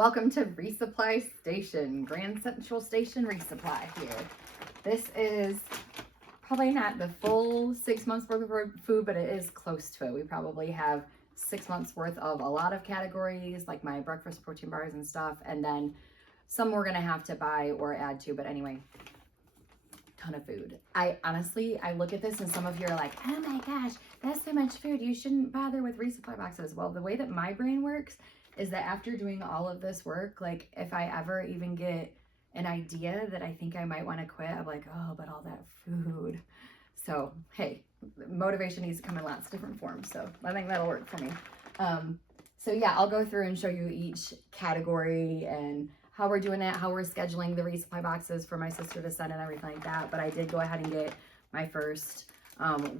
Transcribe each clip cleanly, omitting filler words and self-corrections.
Welcome to Resupply Station, Grand Central Station Resupply here. This is probably not the full 6 months worth of food, but it is close to it. We probably have 6 months worth of a lot of categories, like my breakfast protein bars and stuff, and then some we're gonna have to buy or add to, but anyway, ton of food. I look at this and some of you are like, oh my gosh, that's so much food. You shouldn't bother with resupply boxes. Well, the way that my brain works is that after doing all of this work, like if I ever even get an idea that I think I might want to quit, I'm like, oh, but all that food. So, hey, motivation needs to come in lots of different forms. So I think that'll work for me. So yeah, I'll go through and show you each category and how we're doing that, how we're scheduling the resupply boxes for my sister to send and everything like that. But I did go ahead and get my first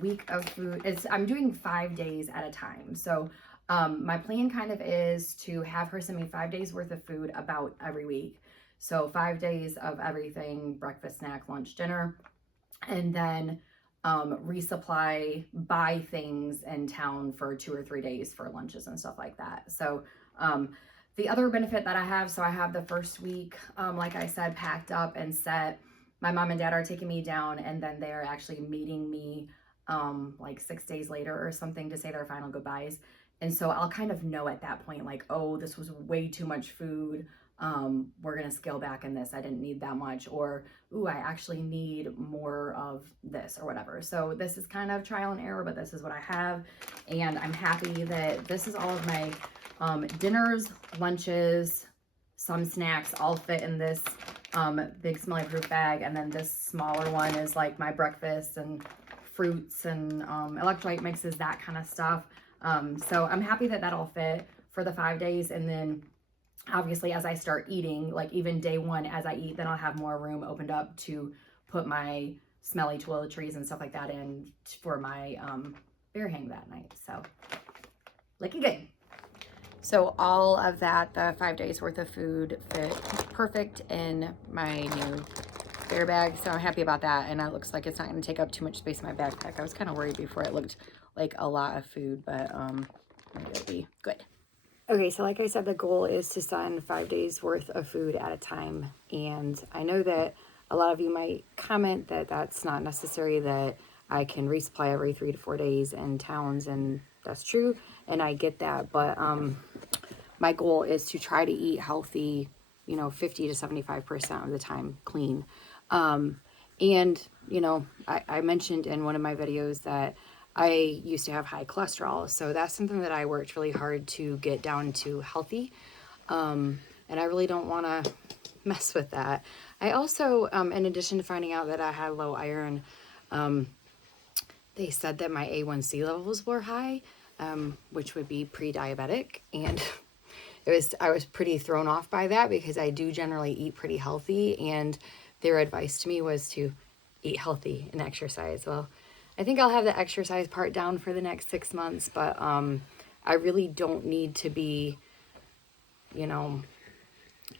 week of food. I'm doing 5 days at a time. So my plan kind of is to have her send me 5 days worth of food about every week. So 5 days of everything, breakfast, snack, lunch, dinner, and then resupply, buy things in town for 2 or 3 days for lunches and stuff like that. So the other benefit that I have, so I have the first week, like I said, packed up and set. My mom and dad are taking me down, and then they're actually meeting me like 6 days later or something to say their final goodbyes. And so I'll kind of know at that point, like, oh, this was way too much food. We're going to scale back in this. I didn't need that much. Or, ooh, I actually need more of this or whatever. So this is kind of trial and error, but this is what I have. And I'm happy that this is all of my dinners, lunches, some snacks all fit in this big smelly proof bag. And then this smaller one is like my breakfast and fruits and electrolyte mixes, that kind of stuff. So I'm happy that that'll fit for the 5 days. And then obviously as I start eating, like even day one, as I eat, then I'll have more room opened up to put my smelly toiletries and stuff like that in for my beer hang that night. So looking good. So all of that, the 5 days worth of food fit perfect in my new bear bag. So I'm happy about that. And it looks like it's not going to take up too much space in my backpack. I was kind of worried before. It looked like a lot of food, but maybe it'll be good. Okay, so like I said, the goal is to send 5 days worth of food at a time. And I know that a lot of you might comment that that's not necessary, that I can resupply every 3 to 4 days in towns, and that's true. And I get that, but my goal is to try to eat healthy, 50 to 75% of the time clean. And, I mentioned in one of my videos that I used to have high cholesterol. So that's something that I worked really hard to get down to healthy. And I really don't want to mess with that. I also, in addition to finding out that I had low iron, they said that my A1C levels were high, which would be pre-diabetic. And I was pretty thrown off by that because I do generally eat pretty healthy, and their advice to me was to eat healthy and exercise. Well, I think I'll have the exercise part down for the next 6 months, but I really don't need to be,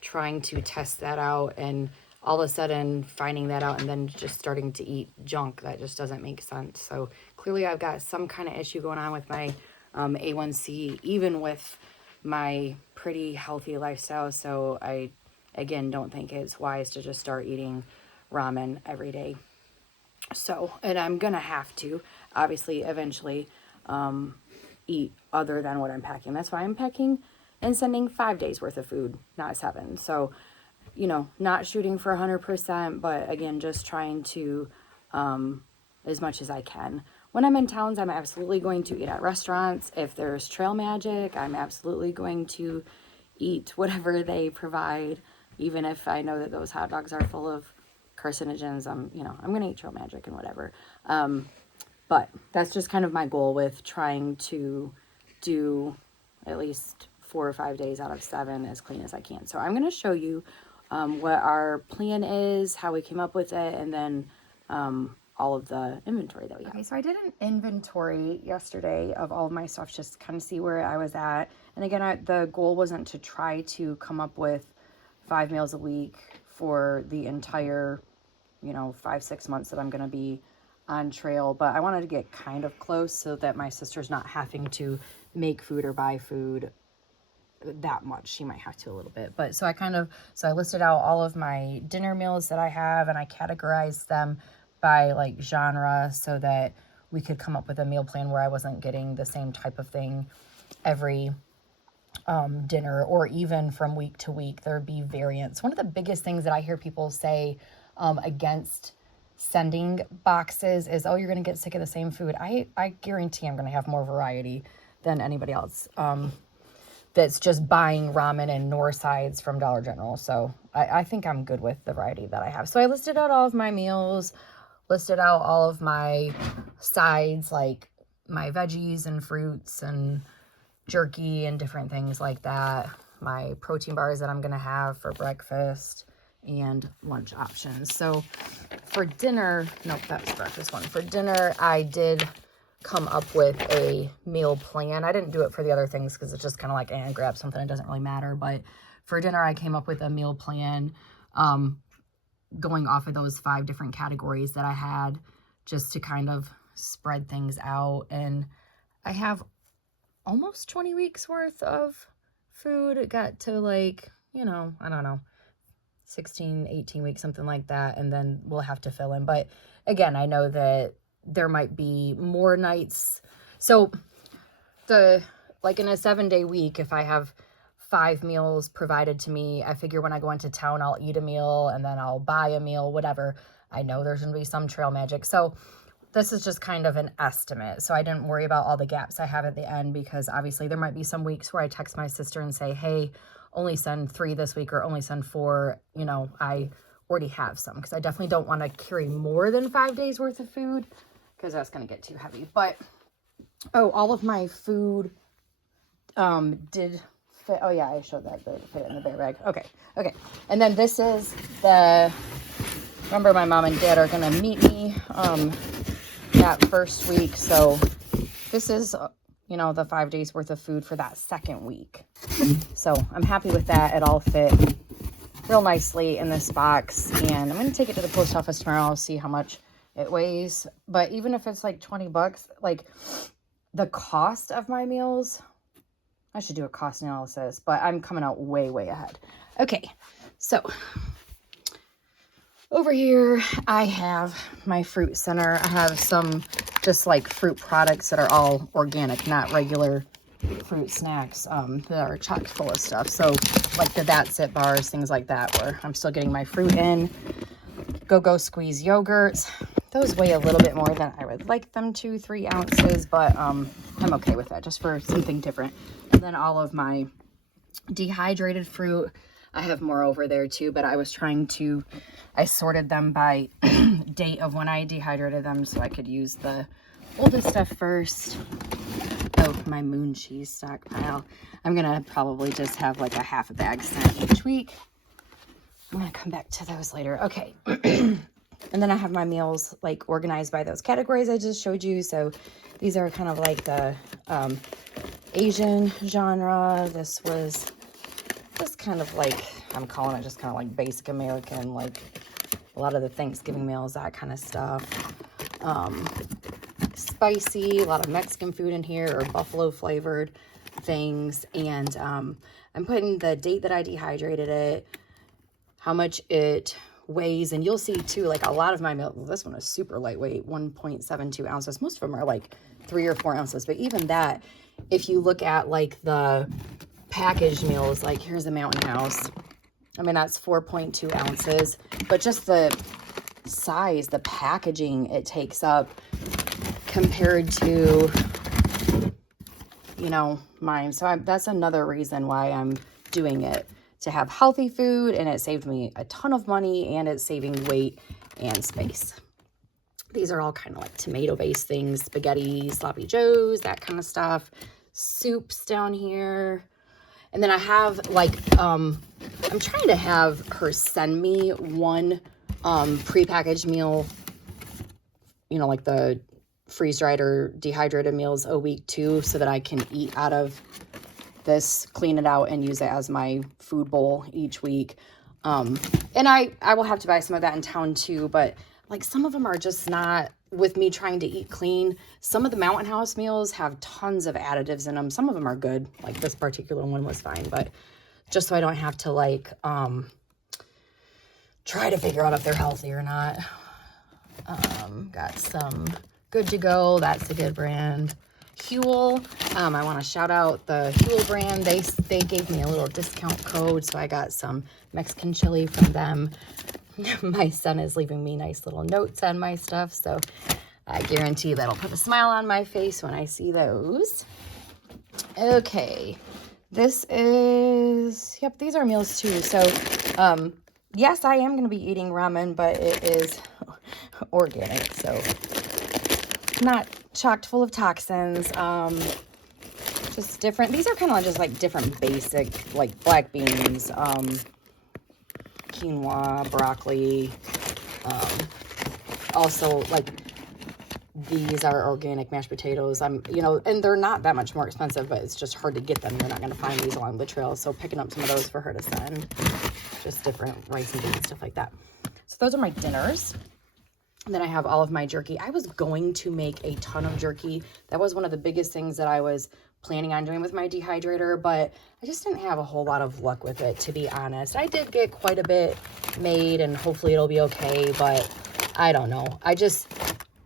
trying to test that out and all of a sudden finding that out and then just starting to eat junk. That just doesn't make sense. So clearly I've got some kind of issue going on with my A1C, even with my pretty healthy lifestyle. So I, again, don't think it's wise to just start eating ramen every day. So, and I'm going to have to, obviously, eventually eat other than what I'm packing. That's why I'm packing and sending 5 days worth of food, not 7. So, not shooting for 100%, but again, just trying to, as much as I can. When I'm in towns, I'm absolutely going to eat at restaurants. If there's Trail Magic, I'm absolutely going to eat whatever they provide, even if I know that those hot dogs are full of carcinogens. I'm going to eat Trail Magic and whatever. But that's just kind of my goal with trying to do at least 4 or 5 days out of 7 as clean as I can. So I'm going to show you what our plan is, how we came up with it, and then all of the inventory that we have. Okay, so I did an inventory yesterday of all of my stuff, just to kind of see where I was at. And again, the goal wasn't to try to come up with 5 meals a week for the entire, 5-6 months that I'm going to be on trail, but I wanted to get kind of close so that my sister's not having to make food or buy food that much. She might have to a little bit. But so I listed out all of my dinner meals that I have, and I categorized them by like genre so that we could come up with a meal plan where I wasn't getting the same type of thing every dinner, or even from week to week. There'd be variants. One of the biggest things that I hear people say against sending boxes is, oh, you're going to get sick of the same food. I guarantee I'm going to have more variety than anybody else that's just buying ramen and nor sides from Dollar General. So I think I'm good with the variety that I have. So I listed out all of my meals, listed out all of my sides, like my veggies and fruits and jerky and different things like that, my protein bars that I'm going to have for breakfast, and lunch options. So for dinner, nope, that was breakfast one. For dinner, I did come up with a meal plan. I didn't do it for the other things because it's just kind of like, grab something, it doesn't really matter. But for dinner, I came up with a meal plan going off of those 5 different categories that I had, just to kind of spread things out. And I have almost 20 weeks worth of food. It got to like, I don't know, 16, 18 weeks, something like that. And then we'll have to fill in. But again, I know that there might be more nights. So like in a 7-day week, if I have 5 meals provided to me, I figure when I go into town, I'll eat a meal and then I'll buy a meal, whatever. I know there's going to be some trail magic. So this is just kind of an estimate. So I didn't worry about all the gaps I have at the end, because obviously there might be some weeks where I text my sister and say, hey, only send 3 this week, or only send 4. I already have some, because I definitely don't want to carry more than 5 days worth of food, because that's going to get too heavy. But, all of my food did fit. Oh yeah, I showed that, fit it in the bear bag. Okay. And then this is remember my mom and dad are going to meet me that first week. So this is, the 5 days worth of food for that second week. So I'm happy with that. It all fit real nicely in this box, and I'm going to take it to the post office tomorrow. I'll see how much it weighs. But even if it's like $20, like the cost of my meals, I should do a cost analysis, but I'm coming out way, way ahead. Okay. So over here, I have my fruit center. I have some just like fruit products that are all organic, not regular fruit snacks that are chock full of stuff. So like the That's It bars, things like that, where I'm still getting my fruit in. Go Squeeze yogurts. Those weigh a little bit more than I would like them to, 3 ounces, but I'm okay with that, just for something different. And then all of my dehydrated fruit, I have more over there too, but I sorted them by date of when I dehydrated them so I could use the oldest stuff first. Oh, my moon cheese stockpile. I'm going to probably just have like a half a bag sent each week. I'm going to come back to those later. Okay. And then I have my meals like organized by those categories I just showed you. So these are kind of like the Asian genre. This was just kind of like, I'm calling it just kind of like basic American, like a lot of the Thanksgiving meals, that kind of stuff. Spicy, a lot of Mexican food in here, or buffalo flavored things. And I'm putting the date that I dehydrated it, how much it weighs, and you'll see too, like a lot of my meals, this one is super lightweight, 1.72 ounces. Most of them are like 3 or 4 ounces, but even that, if you look at like the packaged meals, like here's the Mountain House, I mean, that's 4.2 ounces, but just the size, the packaging it takes up compared to, mine. So that's another reason why I'm doing it, to have healthy food, and it saved me a ton of money, and it's saving weight and space. These are all kind of like tomato-based things, spaghetti, sloppy joes, that kind of stuff. Soups down here. And then I have like, I'm trying to have her send me one prepackaged meal, like the freeze-dried or dehydrated meals a week too, so that I can eat out of this, clean it out, and use it as my food bowl each week. And I will have to buy some of that in town too, but like some of them are just not with me trying to eat clean, some of the Mountain House meals have tons of additives in them. Some of them are good. Like this particular one was fine, but just so I don't have to like, try to figure out if they're healthy or not. Got some Good to Go. That's a good brand. Huel. I want to shout out the Huel brand. They gave me a little discount code, so I got some Mexican chili from them. My son is leaving me nice little notes on my stuff, so I guarantee that'll put a smile on my face when I see those. Okay, this is, yep, these are meals too. So, yes, I am going to be eating ramen, but it is organic, so not chocked full of toxins. Just different. These are kind of just like different basic, like black beans, quinoa, broccoli. Also, like these are organic mashed potatoes. You know, and they're not that much more expensive, but it's just hard to get them. You're not going to find these along the trail. So picking up some of those for her to send. Just different rice and beans, stuff like that. So those are my dinners. And then I have all of my jerky. I was going to make a ton of jerky. That was one of the biggest things that I was planning on doing with my dehydrator, but I just didn't have a whole lot of luck with it, to be honest. I did get quite a bit made, and hopefully it'll be okay, but I don't know. I just,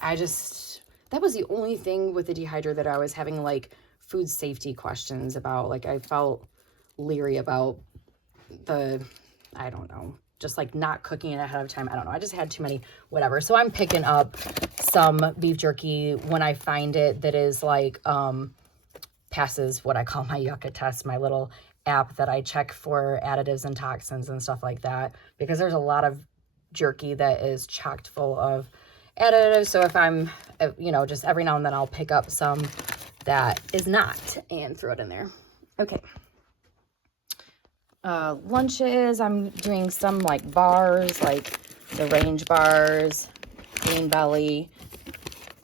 that was the only thing with the dehydrator that I was having like food safety questions about. Like I felt leery about I don't know, just like not cooking it ahead of time. I don't know. I just had too many, whatever. So I'm picking up some beef jerky when I find it that is like, passes what I call my Yucca test, my little app that I check for additives and toxins and stuff like that, because there's a lot of jerky that is chocked full of additives. So if I'm, you know, just every now and then I'll pick up some that is not and throw it in there. Okay. Lunches, I'm doing some like bars, like the range bars, Green Belly.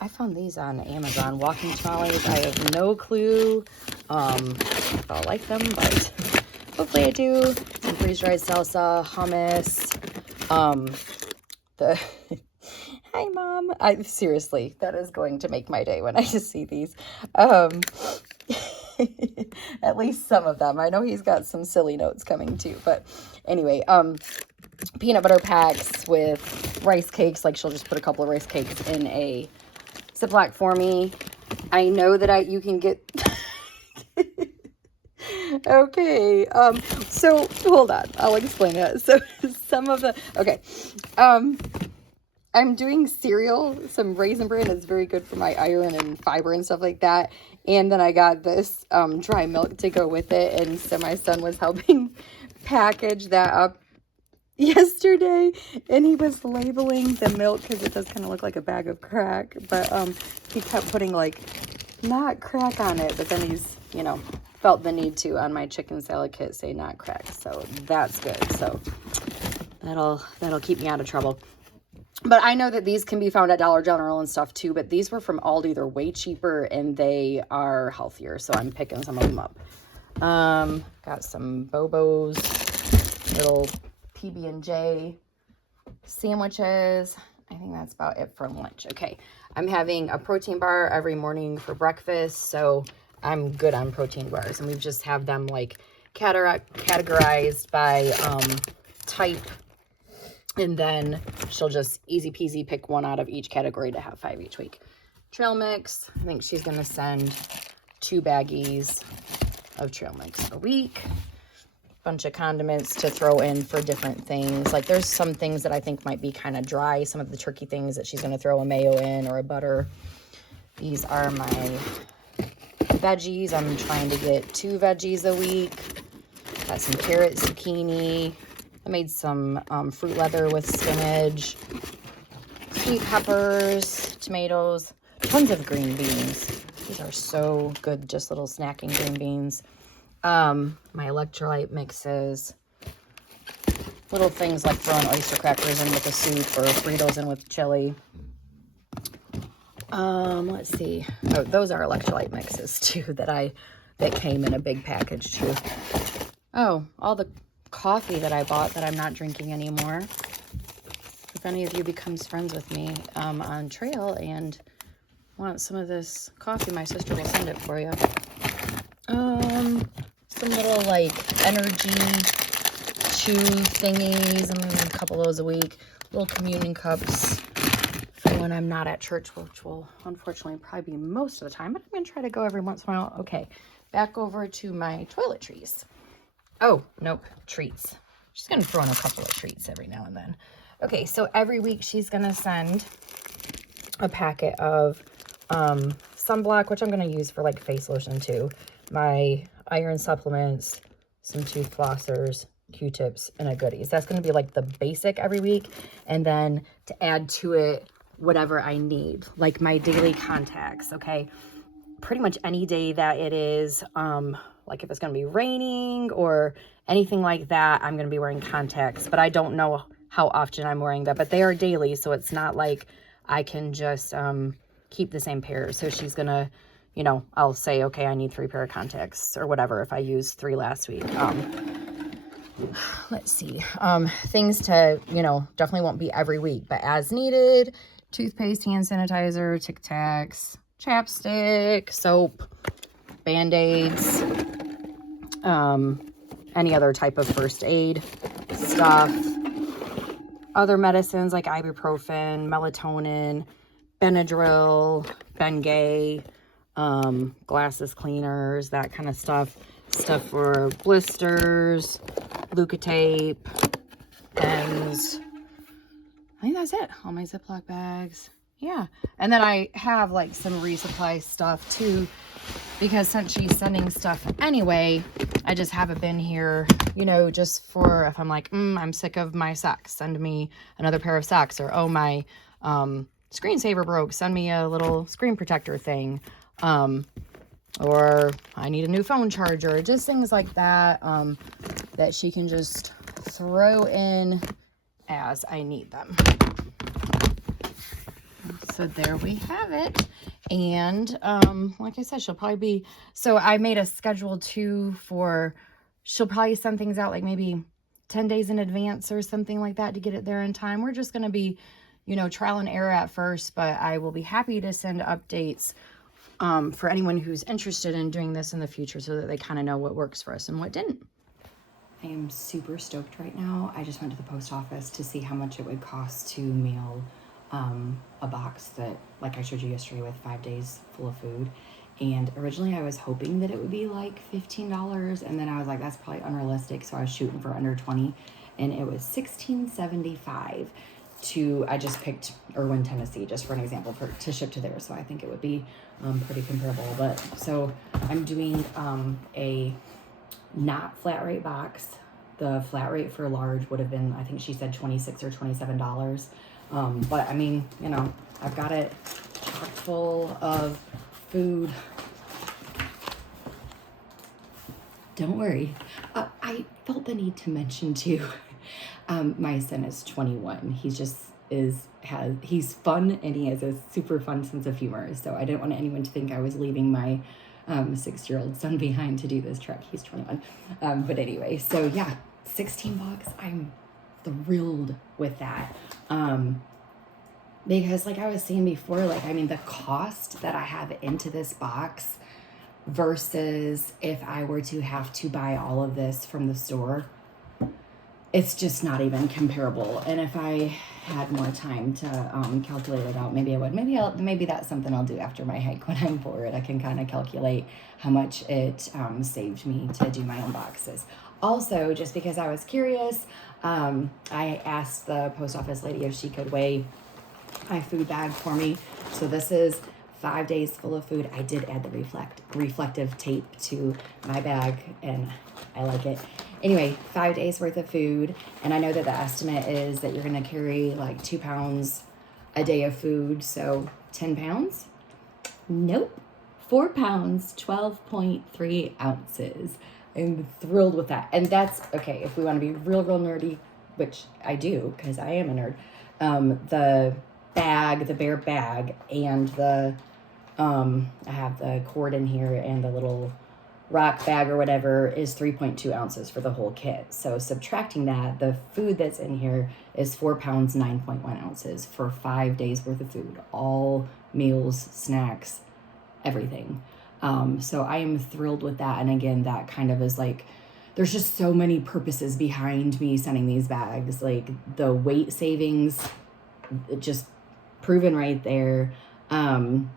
I found these on Amazon, walking tamales. I have no clue if I'll like them, but hopefully I do. Some freeze-dried salsa, hummus. Hi, Mom. Seriously, that is going to make my day when I just see these. At least some of them. I know he's got some silly notes coming too, but anyway, peanut butter packs with rice cakes. Like she'll just put a couple of rice cakes in a Ziploc for me. I know that you can get okay, so hold on, I'll explain that. So some of the, okay, I'm doing cereal, some Raisin Bran is very good for my iron and fiber and stuff like that. And then I got this dry milk to go with it. And so my son was helping package that up yesterday. And he was labeling the milk because it does kind of look like a bag of crack. But he kept putting like, not crack on it. But then he's, you know, felt the need to on my chicken salad kit say not crack. So that's good. So that'll keep me out of trouble. But I know that these can be found at Dollar General and stuff too, but these were from Aldi. They're way cheaper and they are healthier, so I'm picking some of them up. Got some Bobo's, little PB&J sandwiches. I think that's about it for lunch. Okay, I'm having a protein bar every morning for breakfast, so I'm good on protein bars. And we just have them like categorized by type. And then she'll just easy peasy pick one out of each category to have 5 each week. Trail mix. I think she's going to send 2 baggies of trail mix a week. Bunch of condiments to throw in for different things. Like there's some things that I think might be kind of dry. Some of the turkey things that she's going to throw a mayo in or a butter. These are my veggies. I'm trying to get 2 veggies a week. Got some carrots, zucchini. I made some fruit leather with spinach, sweet peppers, tomatoes, tons of green beans. These are so good, just little snacking green beans. My electrolyte mixes, little things like throwing oyster crackers in with the soup or Fritos in with chili. Let's see. Oh, those are electrolyte mixes too that came in a big package too. Oh, all the coffee that I bought that I'm not drinking anymore. if any of you becomes friends with me on trail and want some of this coffee, my sister will send it for you. Some little like energy chew thingies. I'm gonna have a couple of those a week. Little communion cups for when I'm not at church, which will unfortunately probably be most of the time, but I'm gonna try to go every once in a while. Okay, back over to my toiletries. Oh, nope, treats. She's gonna throw in a couple of treats every now and then. Okay, so every week she's gonna send a packet of sunblock, which I'm gonna use for like face lotion too. My iron supplements, some tooth flossers, Q-tips, and a goodies. That's gonna be like the basic every week. And then to add to it, whatever I need, like my daily contacts, okay? Pretty much any day that it is, like if it's gonna be raining or anything like that, I'm gonna be wearing contacts, but I don't know how often I'm wearing that, but they are daily, so it's not like I can just keep the same pair. So she's gonna, you know, I'll say, okay, I need 3 pair of contacts or whatever if I used 3 last week. Let's see, things to, you know, definitely won't be every week, but as needed: toothpaste, hand sanitizer, Tic Tacs, chapstick, soap, Band-Aids, any other type of first aid stuff, other medicines like ibuprofen, melatonin, Benadryl, Bengay, glasses cleaners, that kind of stuff for blisters, Leukotape, pens. I think that's it. All my Ziploc bags. Yeah. And then I have like some resupply stuff too, because since she's sending stuff anyway, I just have a bin here, you know, just for if I'm like, I'm sick of my socks, send me another pair of socks. Or, oh, my screensaver broke, send me a little screen protector thing. Or I need a new phone charger, just things like that, that she can just throw in as I need them. So there we have it. And like I said, she'll probably be, so I made a schedule too for, she'll probably send things out like maybe 10 days in advance or something like that to get it there in time. We're just going to be, you know, trial and error at first, but I will be happy to send updates for anyone who's interested in doing this in the future, so that they kind of know what works for us and what didn't. I am super stoked right now. I just went to the post office to see how much it would cost to mail a box that, like I showed you yesterday, with 5 days full of food. And originally I was hoping that it would be like $15, and then I was like, that's probably unrealistic, so I was shooting for under 20, and it was $16.75 to, I just picked Irwin, Tennessee, just for an example, to ship to there. So I think it would be pretty comparable. But so I'm doing a not flat rate box. The flat rate for large would have been, I think she said $26 or $27. But I mean, you know, I've got it chock full of food. Don't worry. I felt the need to mention too, my son is 21. He's fun, and he has a super fun sense of humor. So I didn't want anyone to think I was leaving my 6-year-old son behind to do this trek. He's 21. But anyway, so yeah, $16. I'm thrilled with that. Because like I was saying before, like, I mean, the cost that I have into this box versus if I were to have to buy all of this from the store, it's just not even comparable. And if I had more time to calculate it out, maybe I would. Maybe that's something I'll do after my hike when I'm bored. I can kind of calculate how much it saved me to do my own boxes. Also, just because I was curious, I asked the post office lady if she could weigh my food bag for me. So this is 5 days full of food. I did add the reflective tape to my bag, and I like it. Anyway, 5 days worth of food. And I know that the estimate is that you're going to carry like 2 pounds a day of food. So 10 pounds? Nope. 4 pounds, 12.3 ounces. I'm thrilled with that. And that's okay. If we want to be real nerdy, which I do, because I am a nerd, the bag, the bare bag, and the, I have the cord in here and the little rock bag or whatever is 3.2 ounces for the whole kit. So subtracting that, the food that's in here is 4 pounds, 9.1 ounces for 5 days worth of food, all meals, snacks, everything. So I am thrilled with that. And again, that kind of is like, there's just so many purposes behind me sending these bags, like the weight savings, just proven right there. And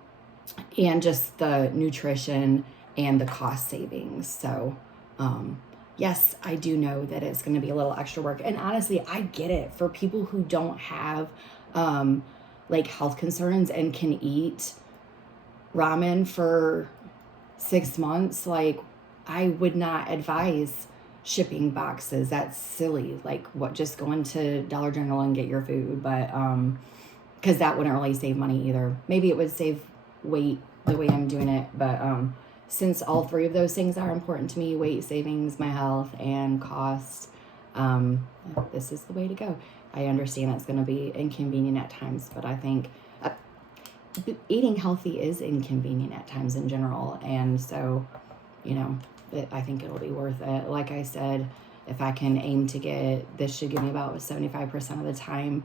just the nutrition and the cost savings. So, yes, I do know that it's going to be a little extra work. And honestly, I get it for people who don't have, like health concerns and can eat ramen for 6 months. Like, I would not advise shipping boxes. That's silly. Like, what, just go into Dollar General and get your food. But, cause that wouldn't really save money either. Maybe it would save weight the way I'm doing it. But, since all three of those things are important to me, weight savings, my health, and cost, this is the way to go. I understand it's going to be inconvenient at times, but I think eating healthy is inconvenient at times in general. And so, you know, I think it'll be worth it. Like I said, if I can aim to get, this should give me about 75% of the time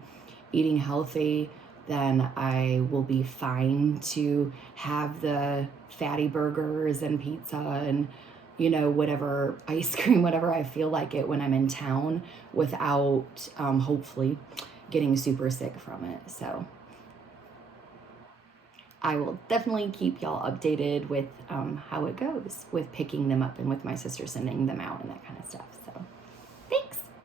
eating healthy, then I will be fine to have the fatty burgers and pizza and, you know, whatever, ice cream, whatever I feel like it when I'm in town without, hopefully getting super sick from it. So I will definitely keep y'all updated with how it goes with picking them up and with my sister sending them out and that kind of stuff. So